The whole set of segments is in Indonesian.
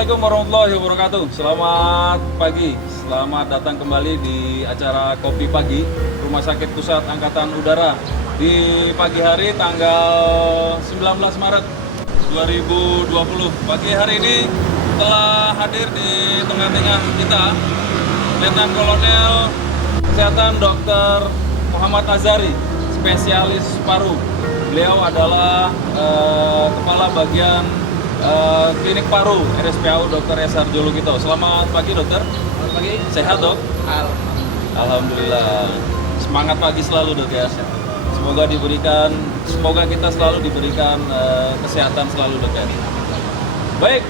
Assalamualaikum warahmatullahi wabarakatuh. Selamat pagi, selamat datang kembali di acara Kopi Pagi Rumah Sakit Pusat Angkatan Udara di pagi hari tanggal 19 Maret 2020. Pagi hari ini telah hadir di tengah-tengah kita Letnan Kolonel Kesehatan Dr. Muhammad Azhari, spesialis paru. Beliau adalah kepala bagian klinik paru RSPAU Dr. S. Harjolukito. Selamat pagi dokter. Selamat pagi. Sehat dok? Alhamdulillah. Semangat pagi selalu dok ya. Semoga kita selalu diberikan kesehatan selalu dok ya. Baik,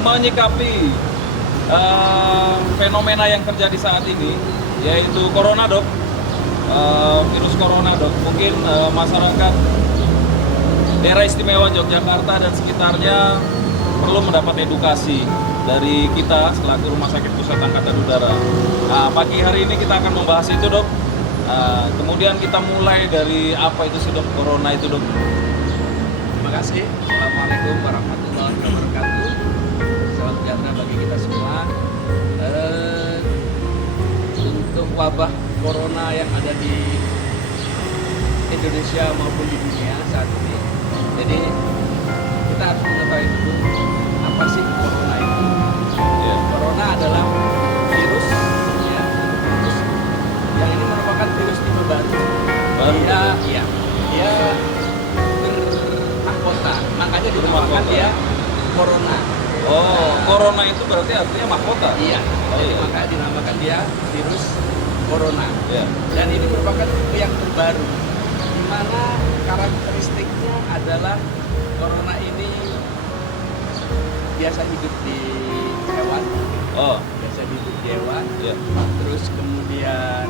menyikapi fenomena yang terjadi saat ini, yaitu corona dok, virus corona dok. Mungkin masyarakat daerah istimewa Yogyakarta dan sekitarnya perlu mendapat edukasi dari kita selaku Rumah Sakit Pusat Angkatan Udara. Nah, pagi hari ini kita akan membahas itu dok. Kemudian kita mulai dari apa itu sih dok, corona itu dok? Terima kasih. Assalamualaikum warahmatullahi wabarakatuh. Salam sejahtera bagi kita semua. Untuk wabah corona yang ada di Indonesia maupun di dunia saat ini, jadi kita harus mengetahui dulu apa sih corona itu. Ya. Corona adalah virus, ya, virus yang ini merupakan virus tipe baru. Dia bermahkota, makanya dinamakan dia corona. Oh, corona itu berarti artinya mahkota? Iya, Oh, jadi iya. makanya dinamakan dia virus corona. Ya. Dan ini merupakan tipe yang terbaru, di mana karakteristiknya adalah corona ini biasa hidup di hewan, Oh, biasa hidup di hewan. ya. Terus kemudian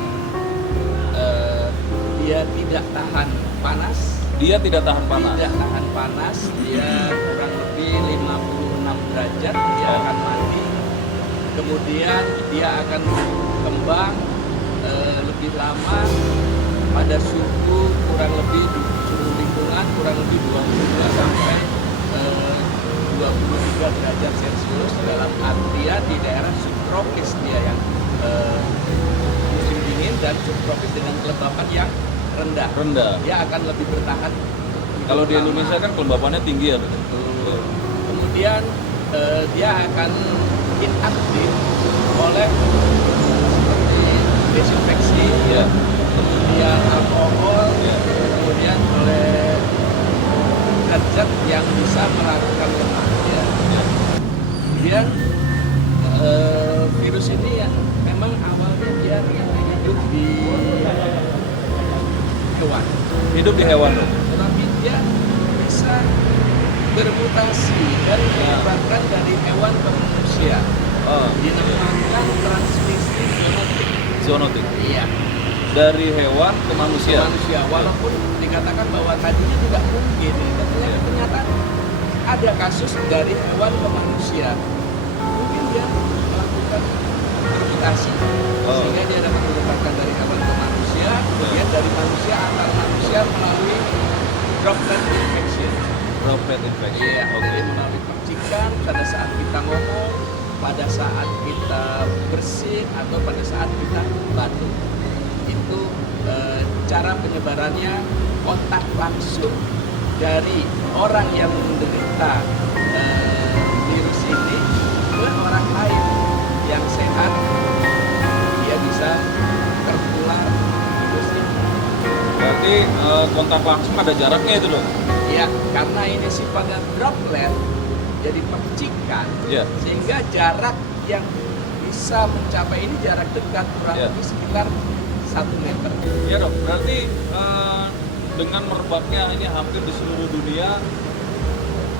dia tidak tahan panas. Dia tidak tahan panas. Tidak tahan panas, dia kurang lebih 56 derajat, dia akan mati. Kemudian dia akan kembang lebih lama pada suhu kurang lebih suhu lingkungan kurang lebih 22 sampai 23 derajat Celcius, dalam artian di daerah subtropis dia yang musim dingin, dan subtropis dengan kelembapan yang rendah. Dia akan lebih bertahan. Kalau di lama. Indonesia kan kelembapannya tinggi ya dok? Betul. Kemudian dia akan inaktif oleh seperti desinfeksi, Ya. kemudian alkohol, Ya. kemudian oleh zat-zat yang bisa melakukan lemah. Ya. Kemudian virus ini ya memang awalnya dia hidup di hewan, Hidup di hewan dok? tetapi dia bisa bermutasi dan menyebarkan dari hewan ke manusia. Oh, Dinamakan transmisi zoonotik. zoonotik. Iya, Dari hewan ke ke manusia. manusia. Walaupun dikatakan bahwa tadinya tidak mungkin, tapi ternyata ada kasus dari hewan ke manusia. Mungkin dia melakukan bermutasi, sehingga dia dapat menyebarkan dari hewan ke manusia, kemudian dari manusia antar manusia melalui droplet infection. Droplet infection. Iya, Oke. melalui percikan pada saat kita ngomong, pada saat kita bersin, atau pada saat kita batuk. Itu cara penyebarannya, kontak langsung dari orang yang menderita virus ini ke orang lain yang sehat, dia bisa tertular virus ini. Berarti kontak langsung ada jaraknya itu dok? Ya, karena ini sifatnya droplet, jadi percikan, Ya. sehingga jarak yang bisa mencapai ini jarak dekat, kurang Ya. lebih sekitar 1 meter. Ya dok, berarti dengan merebaknya ini hampir di seluruh dunia,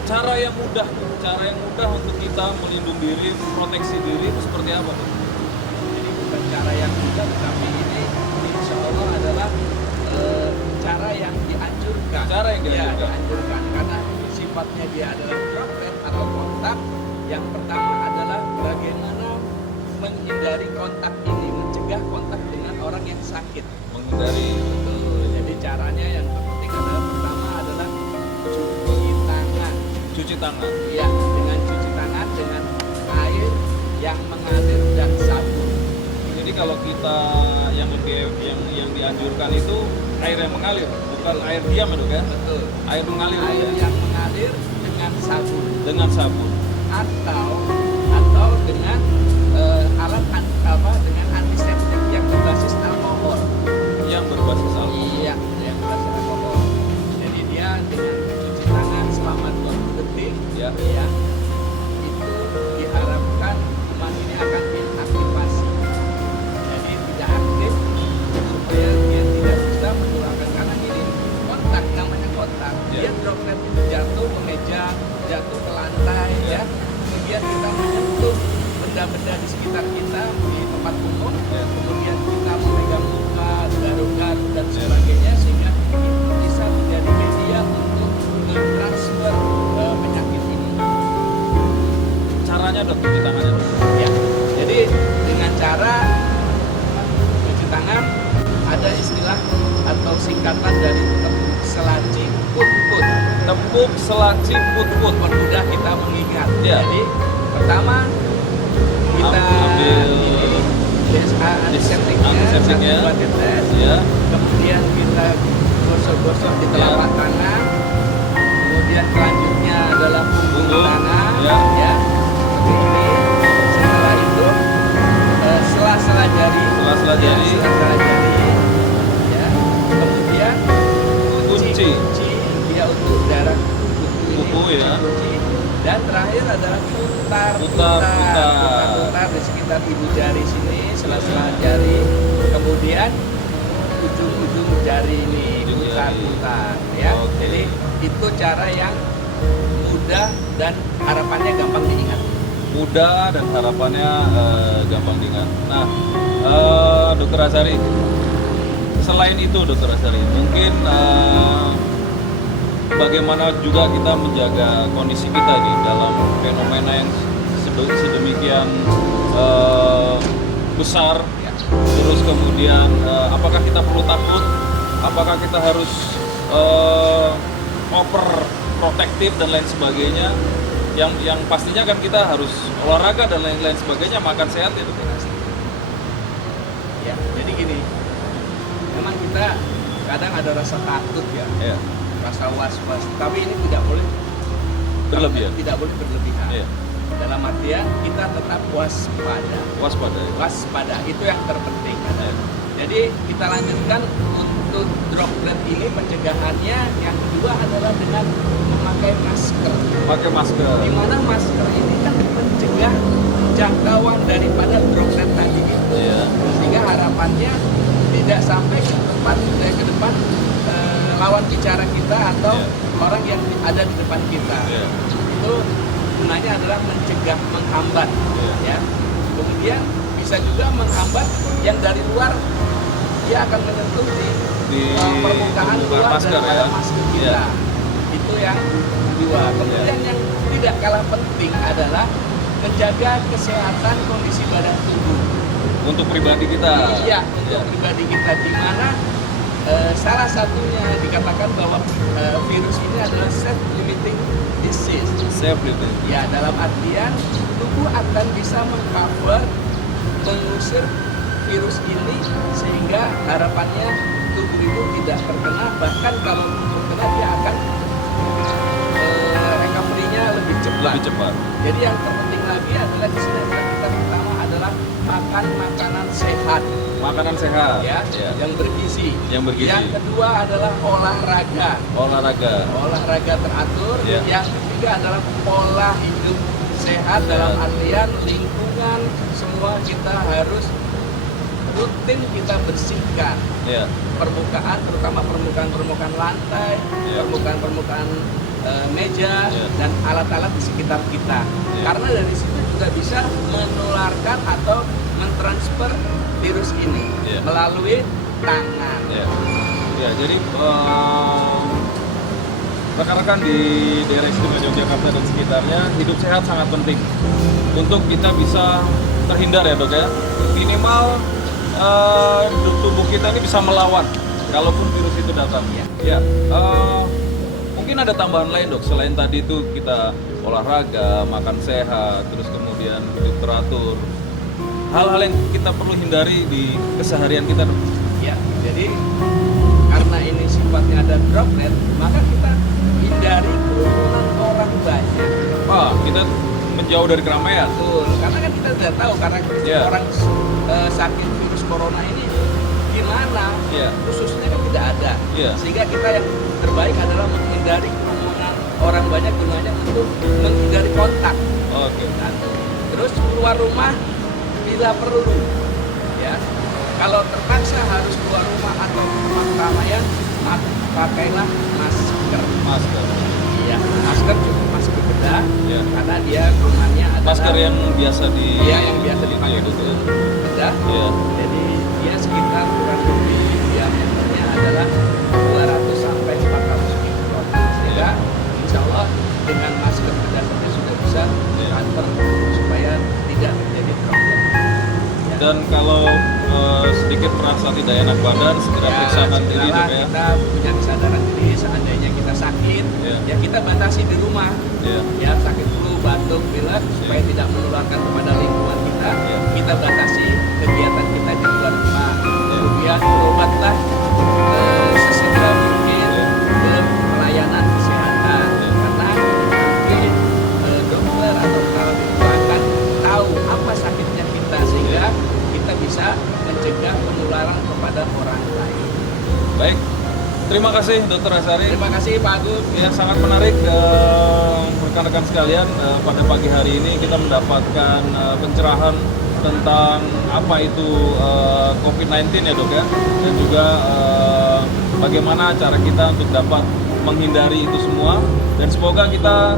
cara yang mudah untuk kita melindungi diri, memproteksi diri itu seperti apa dok? Jadi bukan cara yang mudah, tetapi ini insya Allah adalah cara yang dianjurkan. Cara yang Ya, dianjurkan. dianjurkan karena sifatnya dia adalah droplet atau kontak. Yang pertama adalah bagaimana menghindari kontak ini, mencegah kontak dengan orang yang sakit. Menghindari. Jadi caranya yang terpenting adalah pertama adalah cuci tangan. Cuci tangan. Iya, mengalir dan sabun. Jadi kalau kita yang dianjurkan itu air yang mengalir, bukan air diam ya dok ya? Betul. Air mengalir Air ya? yang mengalir dengan sabun Dengan sabun. atau dengan alat dengan antiseptik yang berbasis alkohol. Yang berbasis alkohol. Iya, yang berbasis alkohol. Jadi dia dengan cuci tangan selama 20 detik, Ya. ya, itu diharapkan kuman ini akan diaktifasi. Jadi tidak aktif supaya dia tidak bisa menularkan, karena ini kontak, namanya kontak. Ya. Dia droplet itu jatuh ke meja, jatuh ke lantai, Ya. ya. Kemudian kita menyentuh benda-benda di sekitar kita di tempat umum, Ya. kemudian kita memegang muka, garuk-garuk dan sebagainya, sehingga itu bisa menjadi media untuk mentransfer penyakit ini. Caranya dok, cuci tangannya dok. Ya, jadi dengan cara cuci tangan ada istilah atau singkatan dari tepuk selaci put-put. Tepuk selaci put-put. Permudah kita mengingat. Ya. Jadi pertama kita Ambil ini DSA antiseptiknya, antiseptiknya. 1-2 tetes. Ya. Kemudian kita gosok-gosok di telapak Ya. tangan. Kemudian selanjutnya adalah punggung Punggung. tangan, Ya. ya. Seperti ini. Setelah itu sela-sela jari, Sela-sela ya, jari. sela-sela jari, ya. Kemudian Kunci. dia untuk darah Kuku, ya. kunci. Dan terakhir adalah putar di sekitar ibu jari sini, sela-sela jari. Kemudian ujung-ujung jari ini Ujung jari. putar, ya. Oke. Jadi itu cara yang mudah dan harapannya gampang diingat. Mudah dan harapannya gampang diingat. Nah, Dokter Azari, selain itu Dokter Azari, mungkin bagaimana juga kita menjaga kondisi kita nih dalam fenomena yang sedemikian besar, Ya. terus kemudian apakah kita perlu takut, apakah kita harus overprotektif dan lain sebagainya, yang pastinya kan kita harus olahraga dan lain-lain sebagainya, makan sehat ya Dokter. Ya, jadi gini, memang kita kadang ada rasa takut ya, Ya, rasa was-was, tapi ini tidak boleh berlebihan. tidak boleh berlebihan. Ya, Dalam artian kita tetap waspada. waspada. Ya. Waspada itu yang terpenting. Ya. Jadi kita lanjutkan untuk droplet ini, pencegahannya yang kedua adalah dengan memakai masker. Pakai masker. Di mana masker ini kan mencegah jangkauan daripada droplet tadi itu. Ya. Sehingga harapannya tidak sampai ke depan lawan bicara kita atau Ya. orang yang ada di depan kita. Ya. Itu gunanya adalah mencegah, menghambat, ya. Kemudian bisa juga menghambat yang dari luar, dia akan menyentuh di permukaan luar masker daripada ya. masker kita. Ya. Itu yang kedua. Kemudian yang tidak kalah penting adalah menjaga kesehatan kondisi badan tubuh. Untuk pribadi kita. Iya, untuk pribadi kita, di mana salah satunya dikatakan bahwa virus ini adalah self-limiting disease. Self-limiting. Ya, dalam artian tubuh akan bisa mengcover, mengusir virus ini, sehingga harapannya tubuh itu tidak terkena, bahkan kalau terkena dia akan recovery-nya lebih cepat. Lebih cepat. Jadi yang terpenting lagi adalah di sini adalah kita pertama adalah makan makanan sehat, Makanan sehat. ya, Ya. yang bergizi. Yang bergizi. Yang kedua adalah olahraga. Olahraga. Olahraga teratur. Ya. Yang ketiga adalah pola hidup sehat, dalam artian lingkungan semua kita harus rutin kita bersihkan. Ya. Permukaan, terutama permukaan lantai, Ya. permukaan meja, Ya. dan alat-alat di sekitar kita. Ya. Karena dari situ juga bisa menularkan atau mentransfer virus ini Ya. melalui tangan. Ya. Ya, jadi rekan-rekan di daerah istimewa Yogyakarta dan sekitarnya, hidup sehat sangat penting untuk kita bisa terhindar ya dok ya. Minimal tubuh kita ini bisa melawan kalaupun virus itu datang. Ya. Ya, mungkin ada tambahan lain dok, selain tadi itu kita olahraga, makan sehat, terus kemudian hidup teratur. hal-hal yang kita perlu hindari di keseharian kita, Dok? Ya, jadi karena ini sifatnya ada droplet, maka kita hindari kerumunan orang banyak. Kita menjauh dari keramaian. Betul, karena kan kita tidak tahu karena Yeah. orang sakit virus corona ini gimana, Yeah. khususnya kan tidak ada. Yeah. Sehingga kita yang terbaik adalah menghindari kerumunan orang banyak gunanya untuk menghindari kontak. Oke. Satu. Terus keluar rumah bila perlu, ya. Kalau terpaksa harus keluar rumah atau rumah keramaian, maka pakailah masker. Masker. Ya, masker cukup masker bedah, Ya. karena dia gunanya adalah Masker yang biasa yang biasa dipakai gitu untuk ya. bedah. Iya. Jadi dia sekitar kurang lebih diameternya adalah 200 sampai 400 mikron. Sehingga insya Allah dengan masker bedah saja sudah bisa Ya. transfer supaya tidak terjadi problem. Ya. Dan kalau sedikit merasa tidak enak badan, segera periksakan diri, segeralah Dok, ya. kita punya kesadaran diri seandainya kita sakit, Ya. ya kita batasi di rumah. Iya. Ya sakit flu, batuk, pilek supaya tidak menularkan kepada lingkungan kita. Ya. Kita batasi kegiatan kita di luar rumah. Ya. Kemudian berobatlah sesegera mungkin Ya. ke pelayanan kesehatan. Ya. Karena mungkin dokter atau perawat itu akan tahu apa sakitnya kita sehingga kita bisa mencegah penularan kepada orang lain. Baik. Terima kasih, Dr. Asari. Terima kasih Pak Agung. Ya, sangat menarik rekan-rekan sekalian. Pada pagi hari ini kita mendapatkan pencerahan tentang apa itu COVID-19 ya, Dok, ya, dan juga bagaimana cara kita untuk dapat menghindari itu semua, dan semoga kita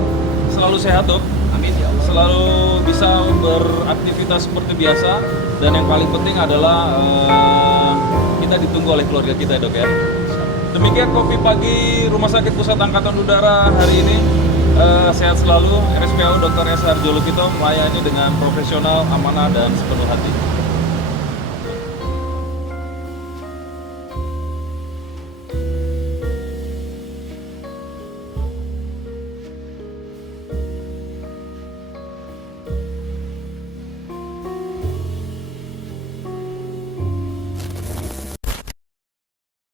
selalu sehat, Dok, Amin ya Allah. selalu bisa beraktivitas seperti biasa, dan yang paling penting adalah kita ditunggu oleh keluarga kita, Dok, ya. Demikian Kopi Pagi Rumah Sakit Pusat Angkatan Udara hari ini. Sehat selalu. RSPAU Dr. S. Harjo Lukito melayani dengan profesional, amanah, dan sepenuh hati.